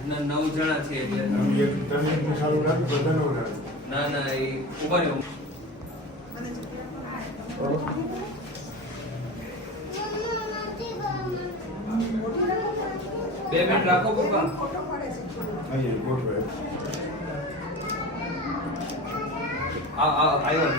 નવ જણા છે એટલે તમે એક તમે એકને સારું લાગે બધાને ના ના એ ઊભા રહ્યો બે મિનિટ રાખો પપ્પા. અહીંયા ગોઠવે. આ આ આવ્યો.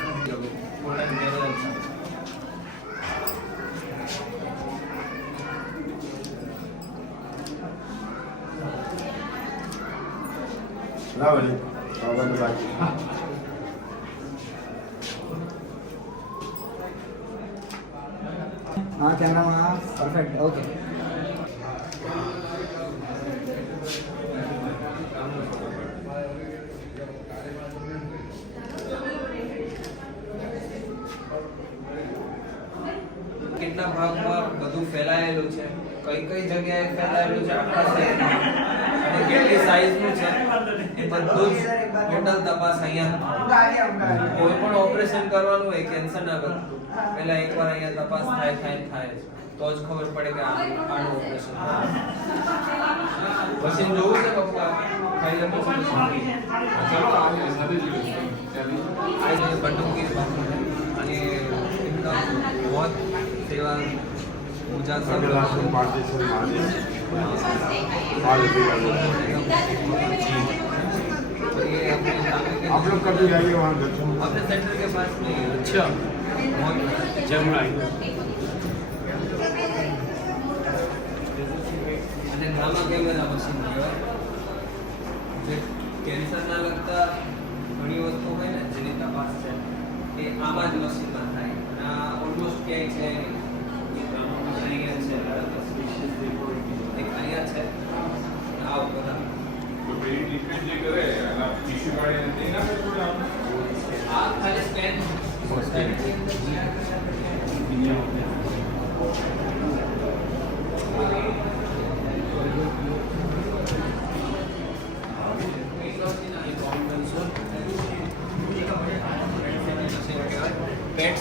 Lovely. I went back. Ah, camera, ah, perfect. Okay. કેટલા ફેલાયેલું છે. કઈ કઈ જગ્યાએ ફેલાયેલું છે આખા શહેરમાં. અને કેટલી સાઈઝનું છે. એ બધું જ ટોટલ તપાસ અહીંયા કોઈ પણ ઓપરેશન કરવાનું હોય કેન્સર ના કરતું. પહેલા એકવાર અહીંયા તપાસ થાય થાય થાય તો જ ખબર પડે કે આનું ઓપરેશન મશીન જોવું છે પપ્પા ખાઈ લે પછી બંદૂકી અને એકદમ મોત आप लोग कभी आइए वहाँ दर्शन अपने सेंटर के पास में ही है। अच्छा जमुना અને ગામા કેમેરા મશીન કહેવાય જે કેન્સરના લગતા ઘણી વસ્તુ હોય ને જેની તપાસ છે એ આમાં જ મશીનમાં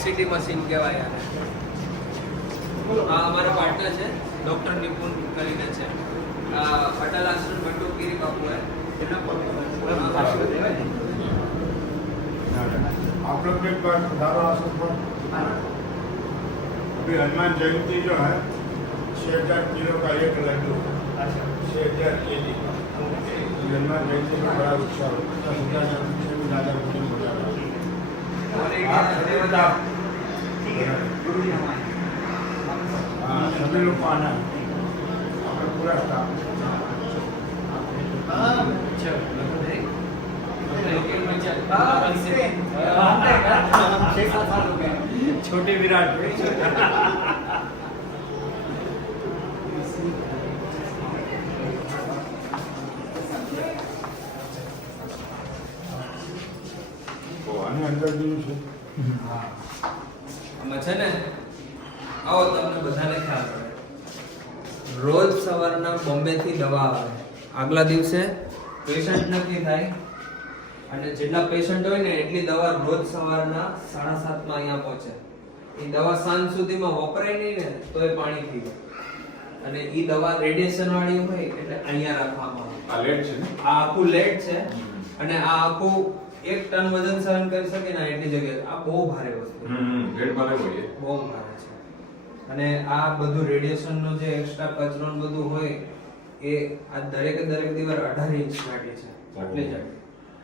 પેટ સિટી મશીન કહેવાય આને. આ અમારા પાર્ટનર છે ડોક્ટર નિપુણ કરીને છે આ અટલ આશ્રમ ભટ્ટો ગીરી બાપુ હે आप लोग एक बार दारो आश्रम पर अभी हनुमान जयंती जो है छः हजार किलो का एक लड्डू छः हजार के जी का ये हनुमान जयंती में बड़ा उत्साह होता है दस हजार से भी ज़्यादा बुकिंग सभी बताओ हाँ सभी लोग को आना है हमें पूरा स्टाफ छोटे विराट તમને બધાને ખ્યાલ પડે. રોજ સવારના બોમ્બેથી દવા આવે. આગલા દિવસે પેશન્ટ નક્કી થાય. અને જેટલા પેશન્ટ હોય ને એટલી દવા રોજ સવારના સાડા સાતમાં અહીંયા પહોંચે. એ દવા સાંજ સુધીમાં વપરાય નહીં ને તો એ પાણી થઈ જાય અને એ દવા રેડિયેશન વાળી હોય એટલે અહીંયા રાખવામાં આવે. આ લેટ છે આ આખું લેટ છે. અને આ આખું એક ટન વજન સહન કરી શકે ને એટલી જગ્યાએ. આ બહુ ભારે વસ્તુ. હમ મારે હોઈએ બહુ ભારે છે. અને આ બધું રેડિયેશન નો જે એક્સ્ટ્રા કચરો બધું હોય એ આ દરેકે દરેક દીવાર અઢાર ઇંચ માટે છે. એટલે જ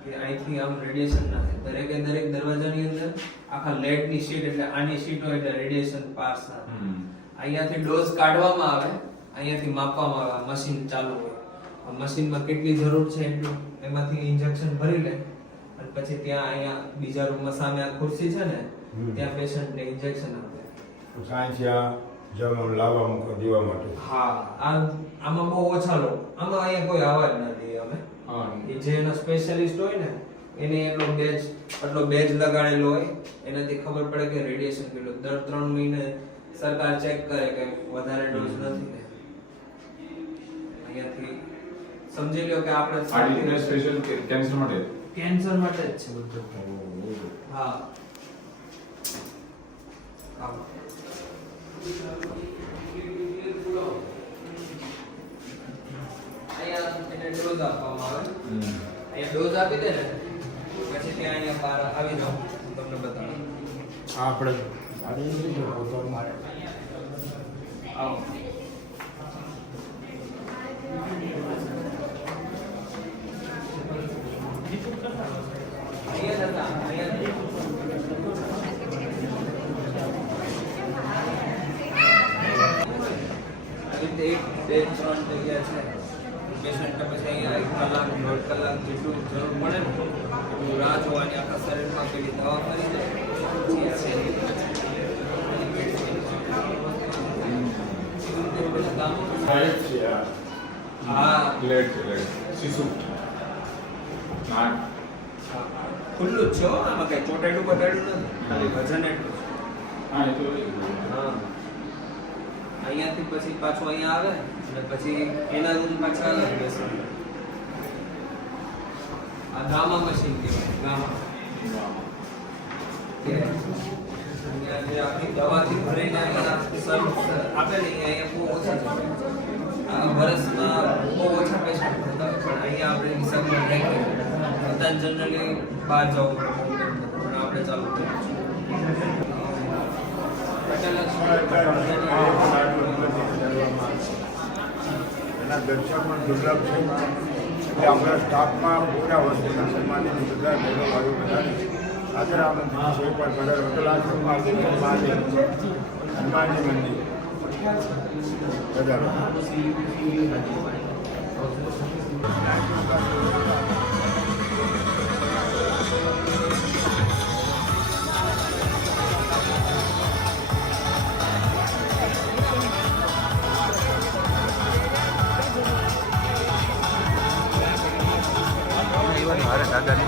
કે અહીંથી આમ રેડિયેશન ના થાય. દરેકે દરેક દરવાજાની અંદર આખા લેટની શીટ એટલે આની શીટ હોય એટલે રેડિયેશન પાસ થાય. અહીંયાથી ડોઝ કાઢવામાં આવે અહીંયાથી માપવામાં આવે. મશીન ચાલુ હોય. મશીનમાં કેટલી જરૂર છે એટલું એમાંથી ઇન્જેક્શન ભરી લે. અને પછી ત્યાં અહીંયા બીજા રૂમમાં સામે આ ખુરશી છે ને. ત્યાં પેશન્ટને ઇન્જેક્શન આપે. સાંજે આ લાવવા મૂકો દેવા માટે. હા આ આમાં બહુ ઓછા લોકો આમાં અહીંયા કોઈ આવા જ નથી અમે. હા. એ જે એનો સ્પેશિયાલિસ્ટ હોય ને એને એટલો બેજ આટલો બેજ લગાડેલો હોય એનાથી ખબર પડે કે રેડિયેશન કેટલું. દર ત્રણ મહિને સરકાર ચેક કરે કે વધારે ડોઝ નથી ને. અહીંયાથી સમજી લ્યો કે આપણે આર્ટિફિશિયલ સ્પેશિયલ કેન્સર માટે? કેન્સર માટે જ છે બધું. હા. આવો. ડોઝ આપવામાં આવે. અહીંયા ડોઝ આપી દે ને પછી ત્યાં અહીંયા બહાર આવી જાઓ. હું તમને બતાવું. આપણે આવો અહીંયા જ હતા અહીંયા આવી રીતે એક બે ત્રણ જગ્યા છે. પેશન્ટને પછી અહીંયા એક કલાક દોઢ કલાક જેટલું જરૂર મળે ને એટલું રાહ જોવાની આખા શરીરમાં પેલી દવા કરી આ. હા શિશુ ના ખુલ્લું જ છે આમાં કઈ ચોટાડ્યું બટાડ્યું નથી. ખાલી વજન એટલું હા એ તો હા. અહીંયાથી પછી પાછું અહીંયા આવે અને પછી એના રૂમ પાછા અલગ બેસે આ ગામા મશીન કહેવાય, ગામા. વર્ષમાં બહુ ઓછા અહીંયા આપણે હિસાબમાં રાખીએ. બધા જનરલી બહાર જવું પડે પણ આપણે ચાલુ કરીએ. એના દર્શન પણ દુર્લભ છે. એટલે અમારા સ્ટાફમાં પૂરા વસ્તુના સન્માનિત બધા ભેગો વાળું બધાને આદર આનંદ છે. પણ બધા હોટલ આશ્રમમાં હનુમાનજી મંદિર. બધા nagagaling